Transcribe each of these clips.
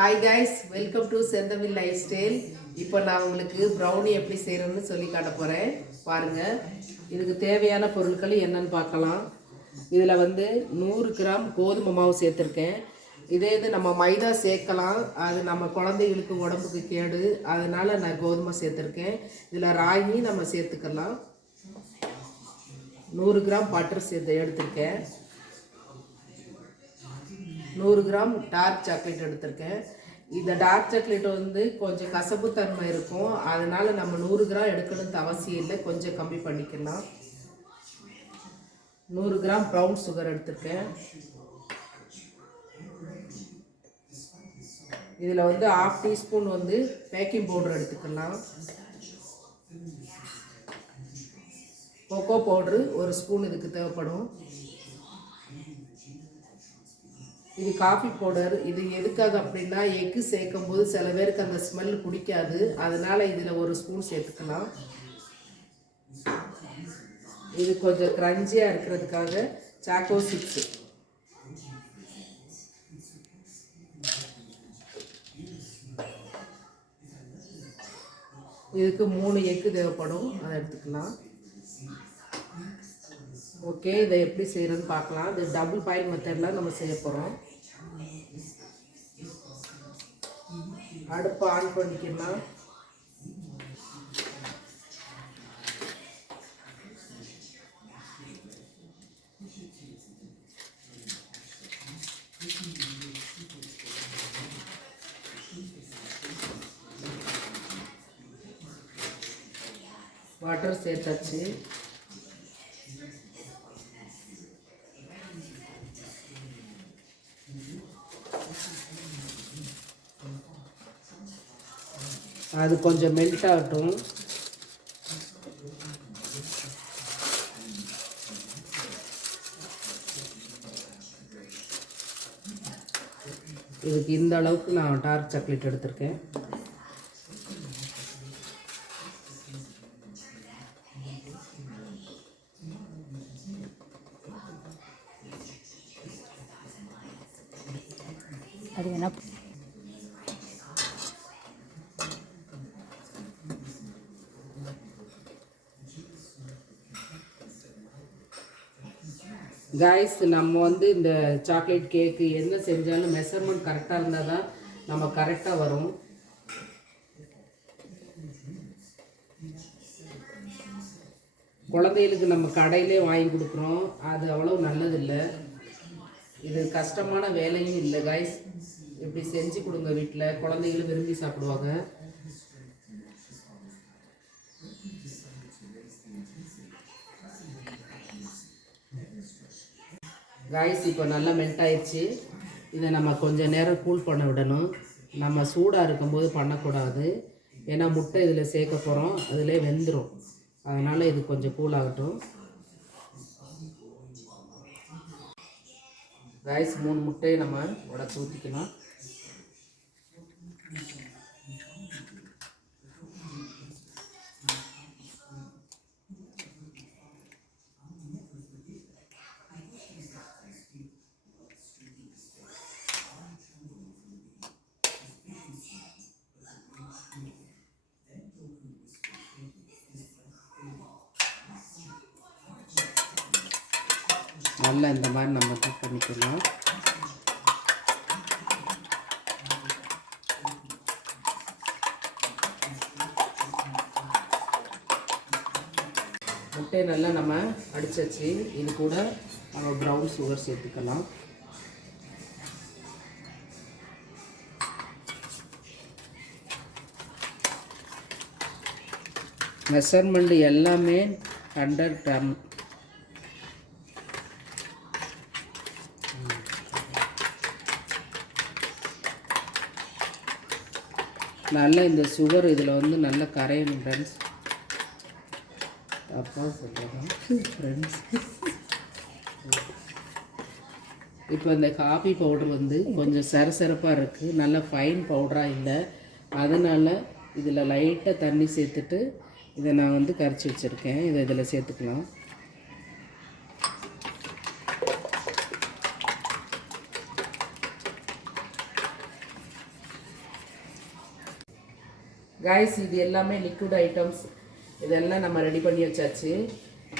Hi guys, welcome to செந்தமிழ் life style. இப்போ நான் உங்களுக்கு ப்ரௌனி எப்படி செய்கிறேன்னு சொல்லி காட்ட போகிறேன். பாருங்கள், இதுக்கு தேவையான பொருட்கள் என்னன்னு பார்க்கலாம். இதில் 100 கிராம் கோதுமை மாவு சேர்த்துருக்கேன். இதே இது நம்ம மைதா சேர்க்கலாம், அது நம்ம குழந்தைகளுக்கு உடம்புக்கு கேடு, அதனால் நான் கோதுமை சேர்த்துருக்கேன். இதில் ராகி நம்ம சேர்த்துக்கலாம். 100 கிராம் பட்டர் எடுத்திருக்கேன். 100 கிராம் டார்க் சாக்லேட் எடுத்திருக்கேன். இந்த டார்க் சாக்லேட் கொஞ்சம் கசப்புத்தன்மை இருக்கும், அதனால் நம்ம 100 கிராம் எடுக்கணும்னு அவசியம் இல்லை, கொஞ்சம் கம்மி பண்ணிக்கலாம். 100 கிராம் ப்ரௌன் சுகர் எடுத்திருக்கேன். இதில் 1/2 டீஸ்பூன் பேக்கிங் பவுடர் எடுத்துக்கலாம். கொக்கோ பவுட்ரு 1 ஸ்பூன் இதுக்கு தேவைப்படும். இது காஃபி பவுடர். இது எதுக்காக அப்படின்னா, எக்கு சேர்க்கும் போது சில பேருக்கு அந்த ஸ்மெல் பிடிக்காது, அதனால் இதில் 1 ஸ்பூன் சேர்த்துக்கலாம். இது கொஞ்சம் க்ரன்ச்சியாக இருக்கிறதுக்காக சாக்கோ சிப்ஸ். இதுக்கு 3 எக்கு தேவைப்படும், அதை எடுத்துக்கலாம். ஓகே, இதை எப்படி செய்கிறதுன்னு பார்க்கலாம். இது டபுள் பாயில் மெத்தடில் நம்ம செய்ய போகிறோம். அடுப்பை ஆன் பண்ணிக்கலாம். வாட்டர் சேர்த்தாச்சு. அது கொஞ்சம் மெல்ட் ஆகட்டும். இதுக்கு இந்த அளவுக்கு நான் டார்க் சாக்லேட் எடுத்திருக்கேன். அது என்ன கைஸ், நம்ம இந்த சாக்லேட் கேக்கு என்ன செஞ்சாலும் மெஷர்மெண்ட் கரெக்டாக இருந்தால் தான் நம்ம கரெக்டாக வரும். குழந்தைகளுக்கு நம்ம கடையிலே வாங்கி கொடுக்குறோம், அது அவ்வளோ நல்லதில்லை. இது கஷ்டமான வேலையும் இல்லை கைஸ். இப்படி செஞ்சு கொடுங்க வீட்டில், குழந்தைகளும் விரும்பி சாப்பிடுவாங்க. ரைஸ் இப்போ நல்லா மெல்ட் ஆயிடுச்சு. இதை நம்ம கொஞ்சம் நேரம் கூல் பண்ண விடணும். நம்ம சூடாக இருக்கும்போது பண்ணக்கூடாது, ஏன்னா முட்டை இதில் சேர்க்க போகிறோம், அதிலே வெந்துடும். அதனால் இது கொஞ்சம் கூல் ஆகட்டும். ரைஸ் 3 முட்டையை நம்ம உடச்சி ஊற்றிக்கலாம். நல்லா இந்த மாதிரி நம்ம தூள் பண்ணிக்கலாம். முட்டையை நல்லா நம்ம அடிச்சாச்சு. இது கூட நம்ம ப்ரௌன் சுகர் சேர்த்துக்கலாம். மெஷர்மெண்ட் எல்லாமே 100 கிராம். நல்லா இந்த சுகர் இதில் நல்லா கரையணும் ஃப்ரெண்ட்ஸ். தப்பாக சொல்கிறோம் ஃப்ரெண்ட்ஸ். இப்போ இந்த காஃபி பவுடர் கொஞ்சம் சரசரப்பாக இருக்குது, நல்லா ஃபைன் பவுடராக இல்லை. அதனால் இதில் லைட்டாக தண்ணி சேர்த்துட்டு இதை நான் கரைச்சி வச்சுருக்கேன். இதை இதில் சேர்த்துக்கலாம். காய்ஸ் இது எல்லாமே லிக்விட் ஐட்டம்ஸ், இதெல்லாம் நம்ம ரெடி பண்ணி வச்சாச்சு.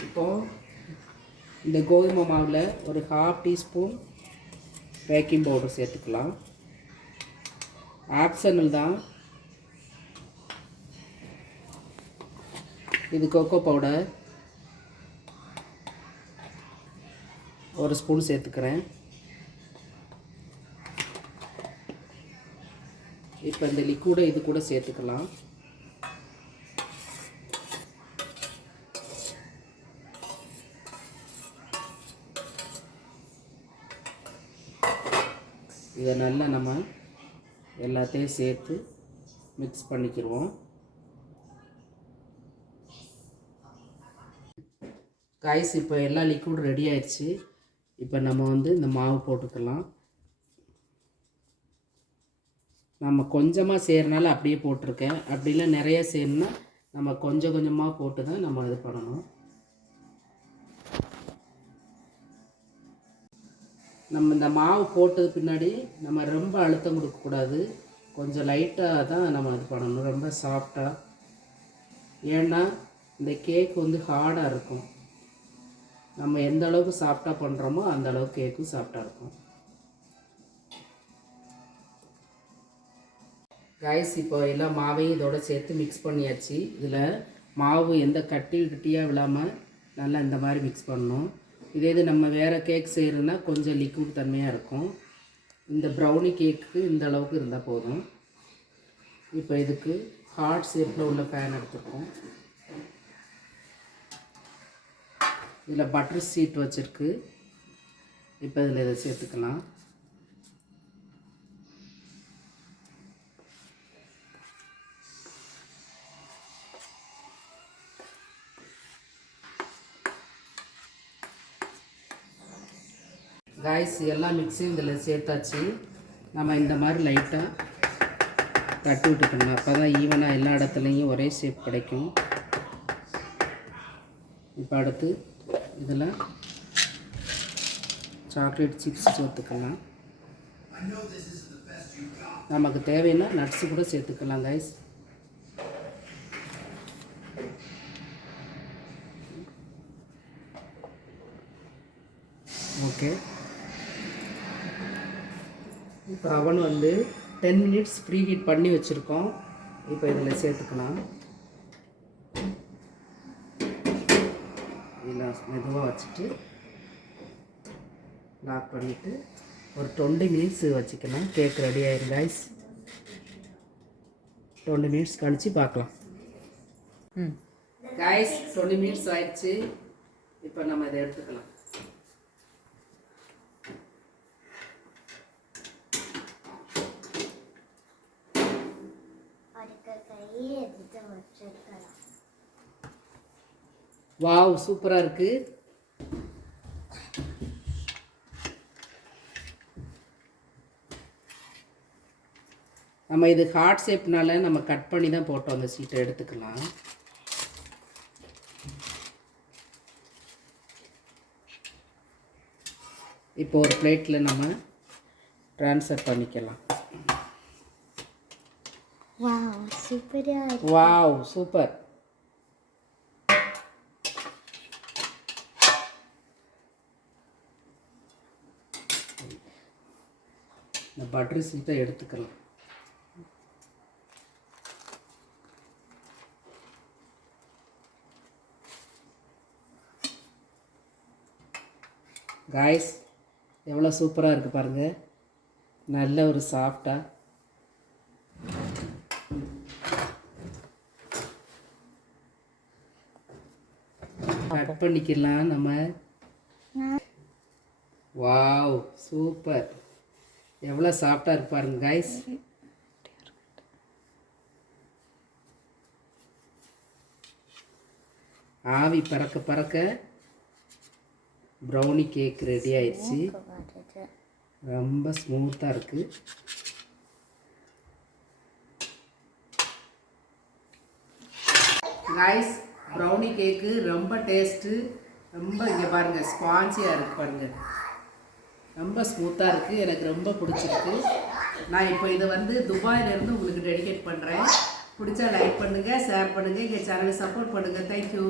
இப்போது இந்த கோதுமை மாவில் ஒரு 1/2 டீஸ்பூன் பேக்கிங் பவுடர் சேர்த்துக்கலாம். ஆப்ஷனல் தான். இது கொக்கோ பவுடர் 1 ஸ்பூன் சேர்த்துக்கிறேன். இப்போ இந்த லிக்விடை இது கூட சேர்த்துக்கலாம். இதை நல்லா நம்ம எல்லாத்தையும் சேர்த்து மிக்ஸ் பண்ணிக்கிடுவோம். காய்ஸ் இப்போ எல்லா லிக்விடும் ரெடி ஆயிடுச்சு. இப்போ நம்ம வந்து இந்த மாவு போட்டுக்கலாம். நம்ம கொஞ்சமாக செய்கிறனால அப்படியே போட்டிருக்கேன். அப்படி இல்லை நிறைய செய்யணும்னா நம்ம கொஞ்சம் கொஞ்சமாக போட்டு தான் நம்ம இது பண்ணணும். நம்ம இந்த மாவு போட்டது பின்னாடி நம்ம ரொம்ப அழுத்தம் கொடுக்கக்கூடாது. கொஞ்சம் லைட்டாக தான் நம்ம இது பண்ணணும், ரொம்ப சாஃப்டாக. ஏன்னா இந்த கேக் வந்து ஹார்டாக இருக்கும். நம்ம எந்த அளவுக்கு சாஃப்டாக பண்ணுறோமோ அந்த அளவுக்கு கேக்கும் சாஃப்டாக இருக்கும். காய்ஸ் இப்போ எல்லாம் மாவையும் இதோட சேர்த்து மிக்ஸ் பண்ணியாச்சு. இதில் மாவு எந்த கட்டியாக விழாமல் நல்லா இந்த மாதிரி மிக்ஸ் பண்ணணும். இது நம்ம வேறு கேக் செய்கிறதுனா கொஞ்சம் லிக்விட் தன்மையாக இருக்கும். இந்த ப்ரௌனி கேக்கு இந்த அளவுக்கு இருந்தால் போதும். இப்போ இதுக்கு ஹார்ட் ஷேப்பில் உள்ள பேன் எடுத்துருக்கோம். இதில் பட்டர் ஷீட் வச்சுருக்கு. இப்போ இதில் இதை சேர்த்துக்கலாம். காய்ஸ் எல்லாம் மிக்ஸியும் இதில் சேர்த்தாச்சு. நம்ம இந்த மாதிரி லைட்டாக தட்டி விட்டுக்கணும். அப்போ தான் ஈவனாக எல்லா இடத்துலையும் ஒரே ஷேப் கிடைக்கும். இப்போ அடுத்து இதில் சாக்லேட் சிப்ஸ் சேர்த்துக்கலாம். நமக்கு தேவைன்னா நட்ஸு கூட சேர்த்துக்கலாம் காய்ஸ். ஓகே, இப்போ அவன் வந்து 10 மினிட்ஸ் ப்ரீ ஹீட் பண்ணி வச்சுருக்கோம். இப்போ இதில் சேர்த்துக்கலாம். இதில் மெதுவாக வச்சுட்டு லாக் பண்ணிவிட்டு ஒரு 20 மினிட்ஸ் வச்சுக்கலாம். கேக் ரெடி ஆயிடும் காய்ஸ். 20 மினிட்ஸ் கழித்து பார்க்கலாம். காய்ஸ் 20 மினிட்ஸ் ஆயிடுச்சு. இப்போ நம்ம இதை எடுத்துக்கலாம். வாவ், சூப்பராக இருக்குது. நம்ம இது ஹார்ட் ஷேப்னால நம்ம கட் பண்ணி தான் போட்டோம். அந்த சீட்டை எடுத்துக்கலாம். இப்போ ஒரு பிளேட்டில் நம்ம ட்ரான்ஸ்ஃபர் பண்ணிக்கலாம். வாவ், சூப்பரா இருக்கு. Wow, super. இந்த பட்டர் சீட்டை எடுத்துக்கலாம். காய்ஸ் எவ்வளோ சூப்பராக இருக்குது பாருங்கள். நல்ல ஒரு சாஃப்டாக கட் பண்ணிக்கலாம் நம்ம. Wow, super. எவ்வளோ சாஃப்டாக இருக்கு பாருங்க காய்ஸ். ஆவி பறக்க பறக்க ப்ரௌனி கேக் ரெடி ஆயிடுச்சு. ரொம்ப ஸ்மூத்தாக இருக்குது. காய்ஸ் ப்ரௌனி கேக்கு ரொம்ப டேஸ்ட்டு. ரொம்ப இங்கே பாருங்கள் ஸ்பான்சியாக இருக்குது பாருங்கள். ரொம்ப ஸ்மூத்தாக இருக்குது. எனக்கு ரொம்ப பிடிச்சிருக்கு. நான் இப்போ இதை வந்து துபாயிலேருந்து உங்களுக்கு டெடிகேட் பண்ணுறேன். பிடிச்சா லைக் பண்ணுங்கள், ஷேர் பண்ணுங்கள், எங்கள் சேனலை சப்போர்ட் பண்ணுங்கள். தேங்க்யூ.